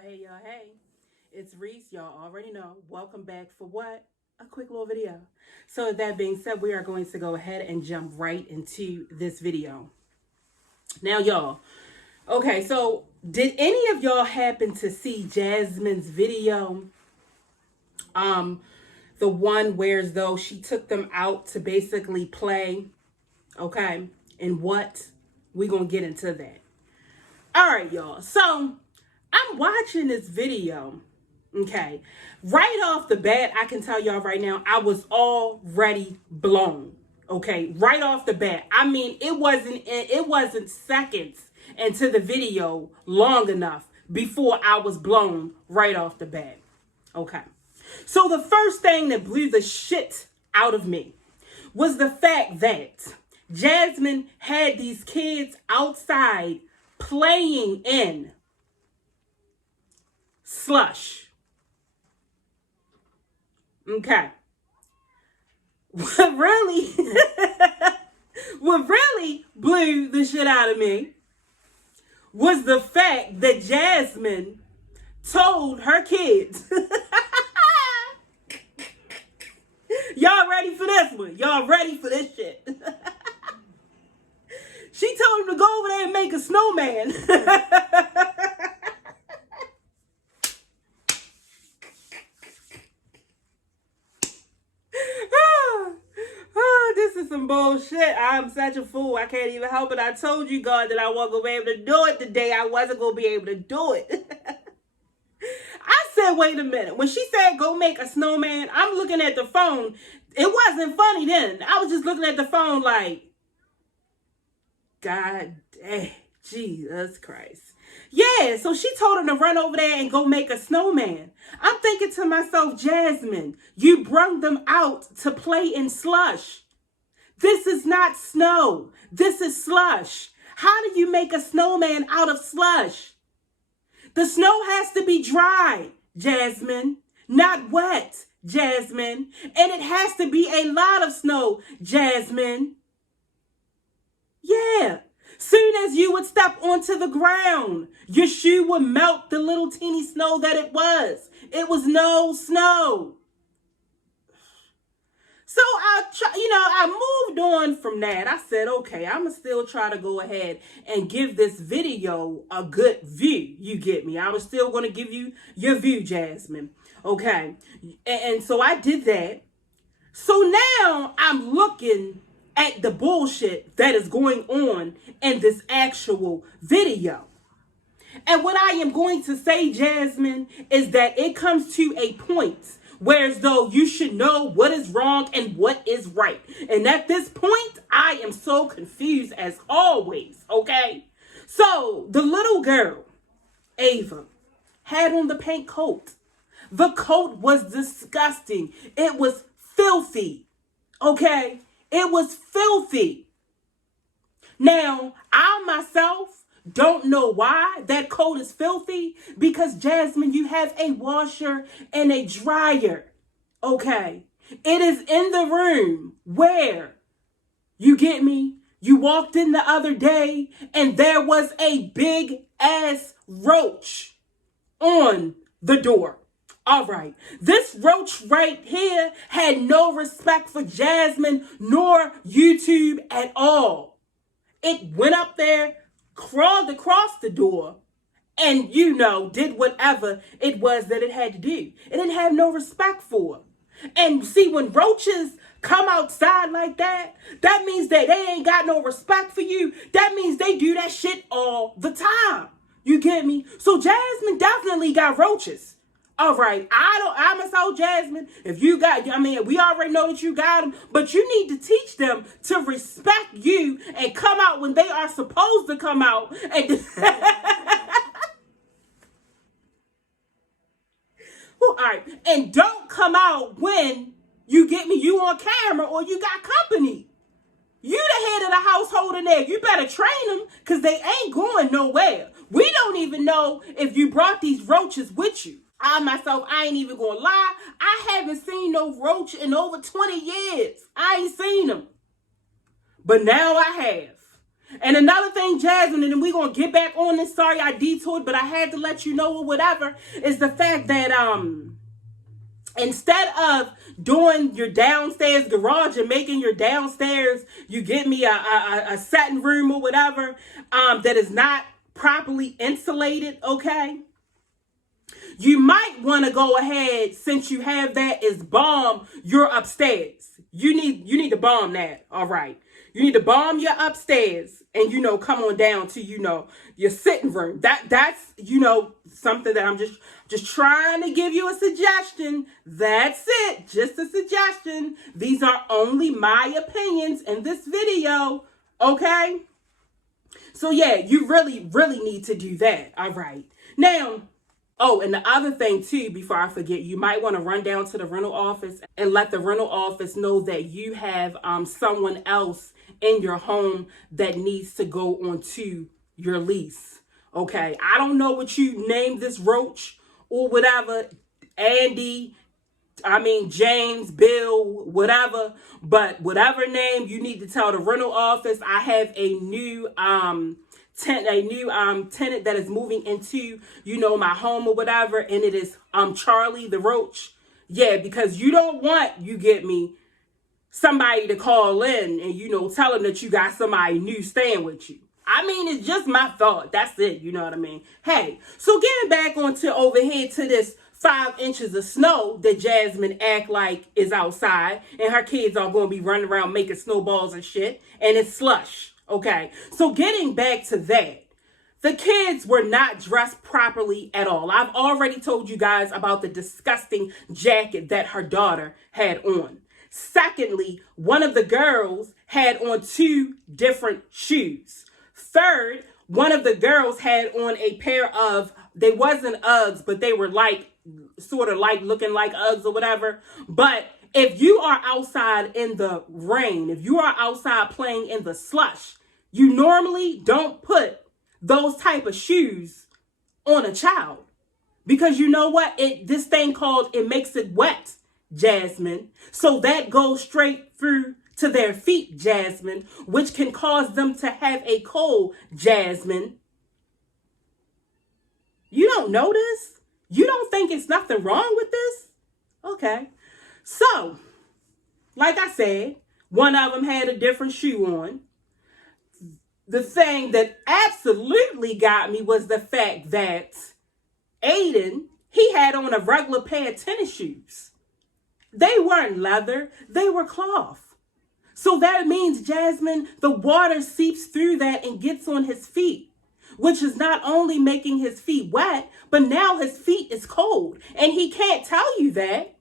Hey. It's Reese. Y'all already know. Welcome back for what? A quick little video. So with that being said, we are going to go ahead and jump right into this video. Now, y'all. Okay, so did any of y'all happen to see Jasmine's video? The one where as though she took them out to basically play. Okay. And what? We're going to get into that. All right, y'all. So I'm watching this video. Okay. Right off the bat, I can tell y'all right now, I was already blown. Okay. Right off the bat. I mean, it wasn't seconds into the video long enough before I was blown right off the bat. Okay. So the first thing that blew the shit out of me was the fact that Jasmine had these kids outside playing in slush. Okay. What really blew the shit out of me was the fact that Jasmine told her kids, y'all ready for this one? Y'all ready for this shit? She told him to go over there and make a snowman. This is some bullshit. I'm such a fool. I can't even help it. I told you, God, that I wasn't going to be able to do it today. I wasn't going to be able to do it. I said, wait a minute. When she said go make a snowman, I'm looking at the phone. It wasn't funny then. I was just looking at the phone like, God dang, Jesus Christ. Yeah, so she told him to run over there and go make a snowman. I'm thinking to myself, Jasmine, you brung them out to play in slush. This is not snow. This is slush. How do you make a snowman out of slush? The snow has to be dry, Jasmine, not wet, Jasmine. And it has to be a lot of snow, Jasmine. Yeah. Soon as you would step onto the ground, your shoe would melt the little teeny snow that it was. It was no snow. So I moved on from that. I said, okay, I'm going to still try to go ahead and give this video a good view. You get me? I was still going to give you your view, Jasmine. Okay. And so I did that. So now I'm looking at the bullshit that is going on in this actual video. And what I am going to say, Jasmine, is that it comes to a point where as though you should know what is wrong and what is right. And at this point, I am so confused as always, okay? So the little girl, Ava, had on the pink coat. The coat was disgusting. It was filthy, okay? It was filthy. Now, I myself don't know why that coat is filthy, because Jasmine, you have a washer and a dryer. Okay. It is in the room where, you get me? You walked in the other day and there was a big ass roach on the door. All right. This roach right here had no respect for Jasmine nor YouTube at all. It went up there, crawled across the door, and, did whatever it was that it had to do. It didn't have no respect for her. And see, when roaches come outside like that, that means that they ain't got no respect for you. That means they do that shit all the time. You get me? So Jasmine definitely got roaches. All right, I'm a soul, Jasmine. If you got, we already know that you got them, but you need to teach them to respect you and come out when they are supposed to come out. And well, all right, and don't come out when you get me, you on camera or you got company. You the head of the household in there. You better train them because they ain't going nowhere. We don't even know if you brought these roaches with you. I ain't even gonna lie. I haven't seen no roach in over 20 years. I ain't seen them. But now I have. And another thing, Jasmine, and then we're going to get back on this. Sorry I detoured, but I had to let you know or whatever, is the fact that instead of doing your downstairs garage and making your downstairs, you get me a satin room or whatever, that is not properly insulated, okay? You might want to go ahead, since you have that, is bomb your upstairs. You need to bomb that, all right? You need to bomb your upstairs and, come on down to, your sitting room. That's, something that I'm just trying to give you a suggestion. That's it. Just a suggestion. These are only my opinions in this video, okay? So, yeah, you really, really need to do that, all right? Now, oh, and the other thing, too, before I forget, you might want to run down to the rental office and let the rental office know that you have someone else in your home that needs to go onto your lease. Okay, I don't know what you named this roach or whatever, Andy, James, Bill, whatever, but whatever name, you need to tell the rental office, I have a new tenant that is moving into, my home or whatever, and it is Charlie the roach. Yeah, because you don't want, you get me, somebody to call in and, tell them that you got somebody new staying with you. It's just my thought. That's it. You know what I mean? Hey, so getting back onto over here to this 5 inches of snow that Jasmine act like is outside, and her kids are going to be running around making snowballs and shit, and it's slush. Okay, so getting back to that, the kids were not dressed properly at all. I've already told you guys about the disgusting jacket that her daughter had on. Secondly, one of the girls had on 2 different shoes. Third, one of the girls had on a pair of, they wasn't Uggs, but they were sort of looking like Uggs or whatever. But if you are outside in the rain, if you are outside playing in the slush, you normally don't put those type of shoes on a child. Because you know what? This thing called, it makes it wet, Jasmine. So that goes straight through to their feet, Jasmine, which can cause them to have a cold, Jasmine. You don't know this? You don't think it's nothing wrong with this? Okay. So, like I said, one of them had a different shoe on. The thing that absolutely got me was the fact that Aiden, he had on a regular pair of tennis shoes. They weren't leather, they were cloth. So that means, Jasmine, the water seeps through that and gets on his feet, which is not only making his feet wet, but now his feet is cold. And he can't tell you that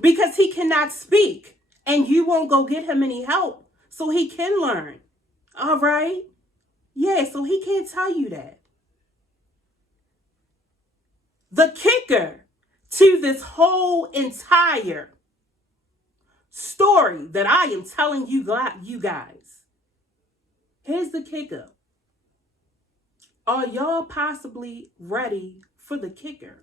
because he cannot speak, and you won't go get him any help so he can learn. All right? Yeah, so he can't tell you that. The kicker to this whole entire story that I am telling you guys, here's the kicker. Are y'all possibly ready for the kicker?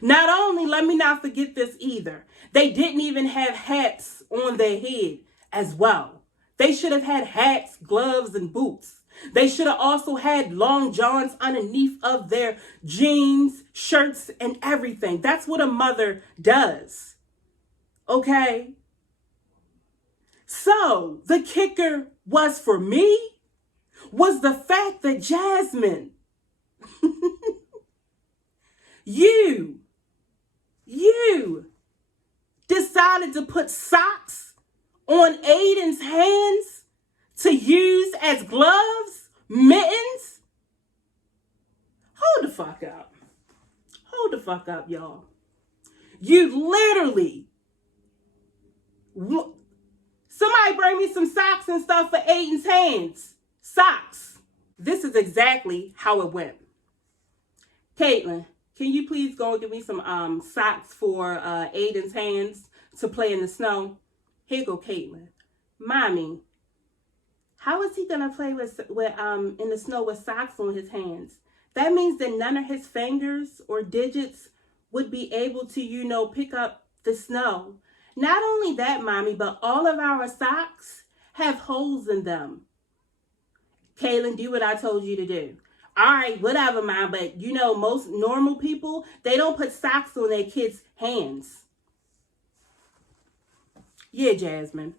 Not only, let me not forget this either, they didn't even have hats on their head as well. They should have had hats, gloves, and boots. They should have also had long johns underneath of their jeans, shirts, and everything. That's what a mother does. Okay? So, the kicker was for me, was the fact that Jasmine, you decided to put socks on Aiden's hands to use as gloves, mittens. Hold the fuck up. Hold the fuck up, y'all. You literally, somebody bring me some socks and stuff for Aiden's hands. Socks. This is exactly how it went. Caitlin, can you please go and give me some socks for Aiden's hands to play in the snow? Here you go, Caitlin. Mommy, how is he gonna play with in the snow with socks on his hands? That means that none of his fingers or digits would be able to, pick up the snow. Not only that, Mommy, but all of our socks have holes in them. Kaylin, do what I told you to do. All right, whatever, Mom, but you know, most normal people, they don't put socks on their kids' hands. Yeah, Jasmine.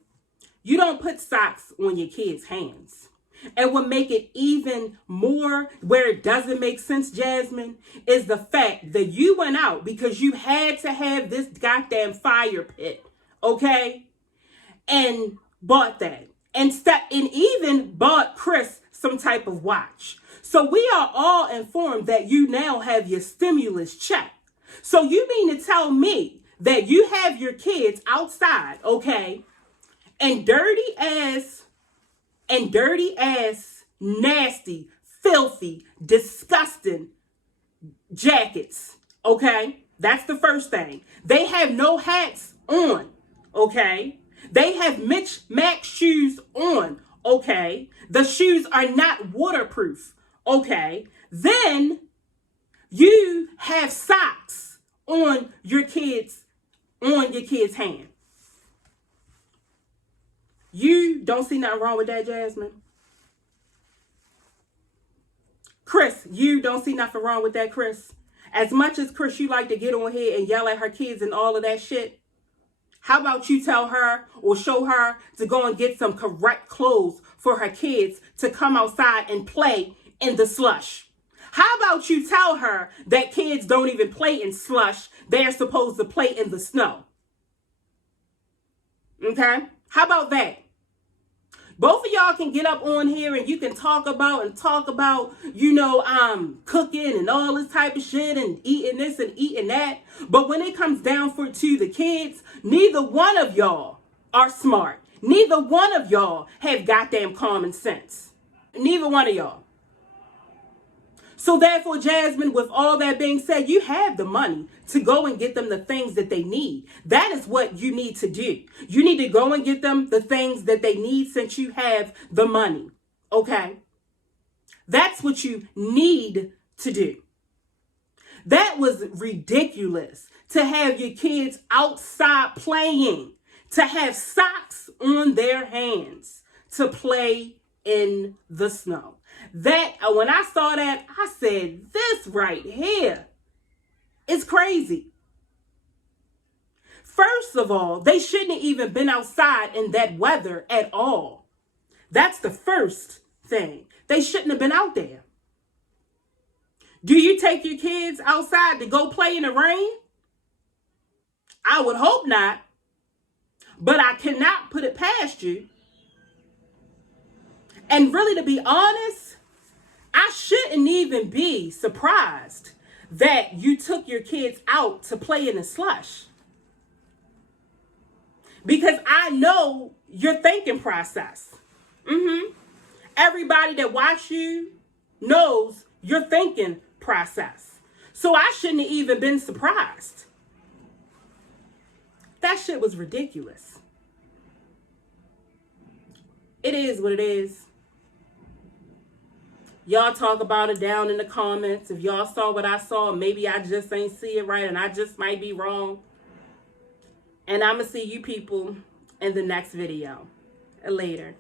You don't put socks on your kids' hands. And what make it even more where it doesn't make sense, Jasmine, is the fact that you went out because you had to have this goddamn fire pit, okay? And bought that. And even bought Chris some type of watch. So we are all informed that you now have your stimulus check. So you mean to tell me that you have your kids outside, okay, and dirty ass, nasty, filthy, disgusting jackets, okay? That's the first thing. They have no hats on, okay? They have Mac shoes on, okay? The shoes are not waterproof, okay? Then you have socks on your kids' hand. You don't see nothing wrong with that, Jasmine? Chris, you don't see nothing wrong with that, Chris? As much as Chris, you like to get on here and yell at her kids and all of that shit, how about you tell her or show her to go and get some correct clothes for her kids to come outside and play in the slush? How about you tell her that kids don't even play in slush? They're supposed to play in the snow. Okay? How about that? Both of y'all can get up on here and you can talk about, you know, cooking and all this type of shit and eating this and eating that. But when it comes down to the kids, neither one of y'all are smart. Neither one of y'all have goddamn common sense. Neither one of y'all. So therefore, Jasmine, with all that being said, you have the money to go and get them the things that they need. That is what you need to do. You need to go and get them the things that they need since you have the money. Okay? That's what you need to do. That was ridiculous to have your kids outside playing, to have socks on their hands, to play in the snow. That, when I saw that, I said, this right here is crazy. First of all, they shouldn't have even been outside in that weather at all. That's the first thing. They shouldn't have been out there. Do you take your kids outside to go play in the rain? I would hope not. But I cannot put it past you. And really, to be honest, I shouldn't even be surprised that you took your kids out to play in the slush. Because I know your thinking process. Everybody that watch you knows your thinking process. So I shouldn't have even been surprised. That shit was ridiculous. It is what it is. Y'all talk about it down in the comments. If y'all saw what I saw, maybe I just ain't see it right and I just might be wrong. And I'm going to see you people in the next video. Later.